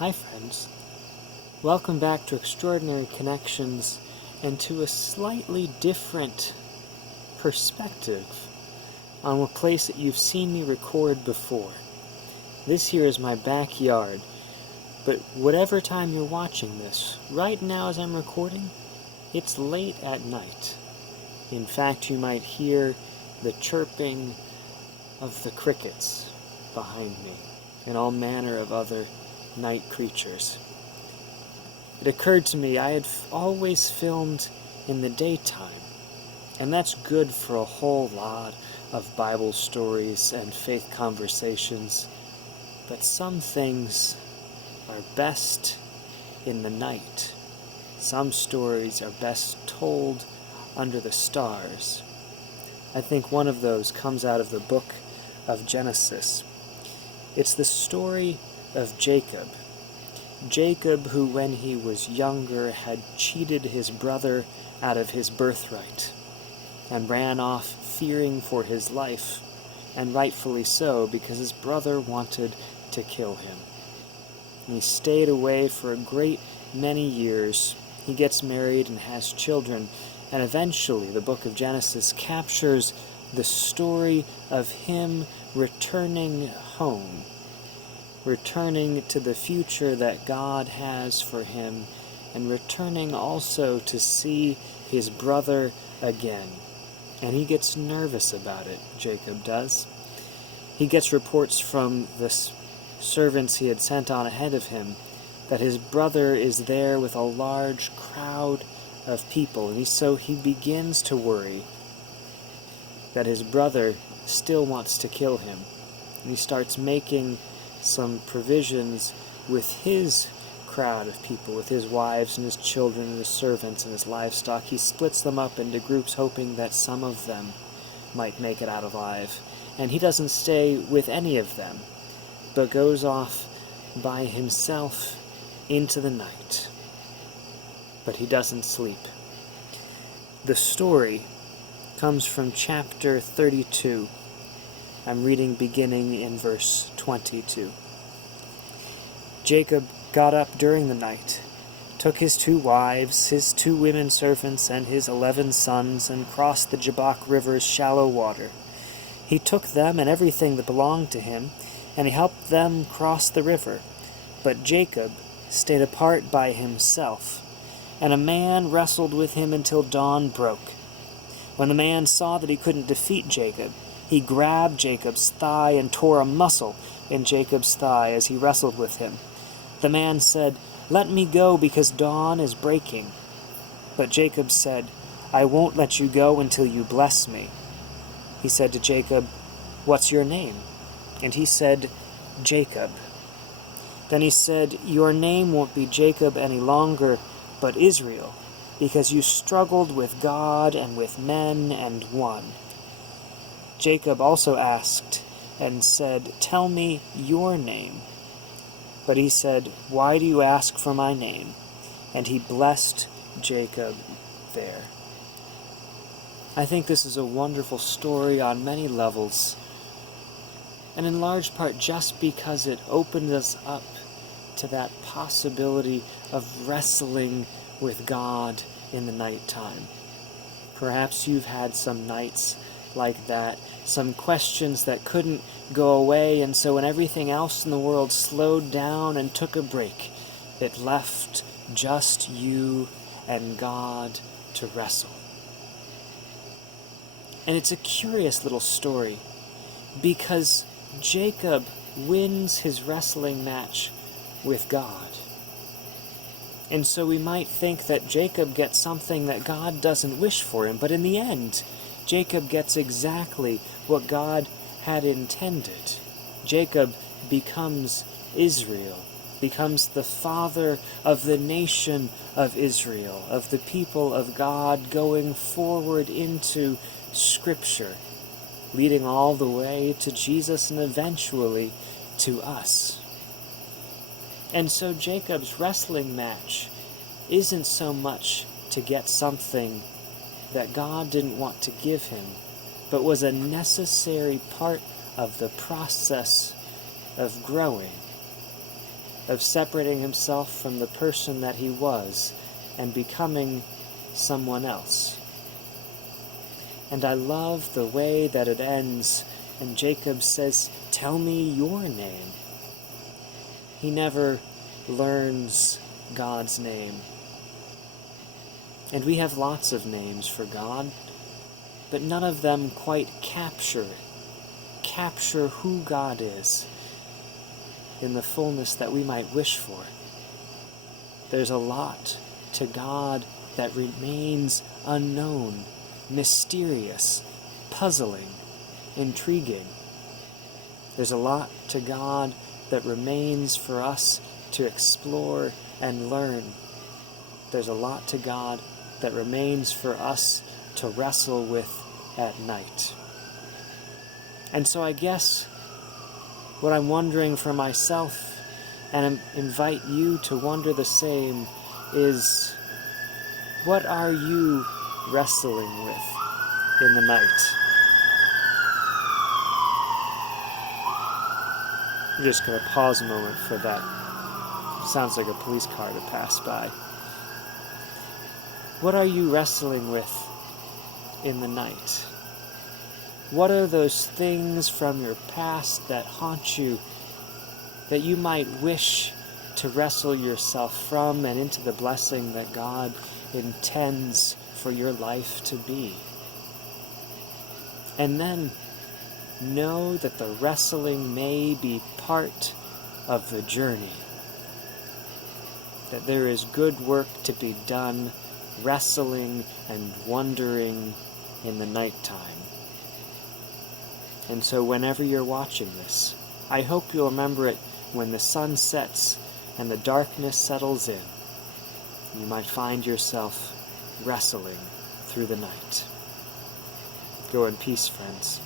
Hi friends, welcome back to Extraordinary Connections and to a slightly different perspective on a place that you've seen me record before. This here is my backyard, but whatever time you're watching this, right now as I'm recording, it's late at night. In fact, you might hear the chirping of the crickets behind me and all manner of other night creatures. It occurred to me I had always filmed in the daytime, and that's good for a whole lot of Bible stories and faith conversations, but some things are best in the night. Some stories are best told under the stars. I think one of those comes out of the book of Genesis. It's the story of Jacob. Jacob, who when he was younger had cheated his brother out of his birthright, and ran off fearing for his life, and rightfully so, because his brother wanted to kill him. And he stayed away for a great many years. He gets married and has children, and eventually the book of Genesis captures the story of him returning home, returning to the future that God has for him, and returning also to see his brother again. And he gets nervous about it, Jacob does. He gets reports from the servants he had sent on ahead of him that his brother is there with a large crowd of people, and so he begins to worry that his brother still wants to kill him. And he starts making some provisions with his crowd of people, with his wives and his children and his servants and his livestock. He splits them up into groups, hoping that some of them might make it out alive. And he doesn't stay with any of them, but goes off by himself into the night. But he doesn't sleep. The story comes from chapter 32. I'm reading beginning in verse 22. Jacob got up during the night, took his 2 wives, his 2 women servants, and his 11 sons, and crossed the Jabbok River's shallow water. He took them and everything that belonged to him, and he helped them cross the river. But Jacob stayed apart by himself, and a man wrestled with him until dawn broke. When the man saw that he couldn't defeat Jacob, he grabbed Jacob's thigh and tore a muscle in Jacob's thigh as he wrestled with him. The man said, "Let me go because dawn is breaking." But Jacob said, "I won't let you go until you bless me." He said to Jacob, "What's your name?" And he said, "Jacob." Then he said, "Your name won't be Jacob any longer, but Israel, because you struggled with God and with men and won." Jacob also asked and said, "Tell me your name." But he said, "Why do you ask for my name?" And he blessed Jacob there. I think this is a wonderful story on many levels, and in large part just because it opened us up to that possibility of wrestling with God in the nighttime. Perhaps you've had some nights like that, some questions that couldn't go away, and so when everything else in the world slowed down and took a break, it left just you and God to wrestle. And it's a curious little story, because Jacob wins his wrestling match with God. And so we might think that Jacob gets something that God doesn't wish for him, but in the end, Jacob gets exactly what God had intended. Jacob becomes Israel, becomes the father of the nation of Israel, of the people of God going forward into Scripture, leading all the way to Jesus and eventually to us. And so Jacob's wrestling match isn't so much to get something that God didn't want to give him, but was a necessary part of the process of growing. of separating himself from the person that he was and becoming someone else. And I love the way that it ends, and Jacob says, "Tell me your name." He never learns God's name. And we have lots of names for God, but none of them quite capture who God is in the fullness that we might wish for. There's a lot to God that remains unknown, mysterious, puzzling, intriguing. There's a lot to God that remains for us to explore and learn. There's a lot to God that remains for us to wrestle with at night. And so I guess what I'm wondering for myself, and I invite you to wonder the same, is what are you wrestling with in the night? I'm just going to pause a moment for that. Sounds like a police car to pass by. What are you wrestling with in the night? What are those things from your past that haunt you, that you might wish to wrestle yourself from and into the blessing that God intends for your life to be? And then know that the wrestling may be part of the journey, that there is good work to be done wrestling and wondering in the nighttime. And so whenever you're watching this, I hope you'll remember it when the sun sets and the darkness settles in. You might find yourself wrestling through the night. Go in peace, friends.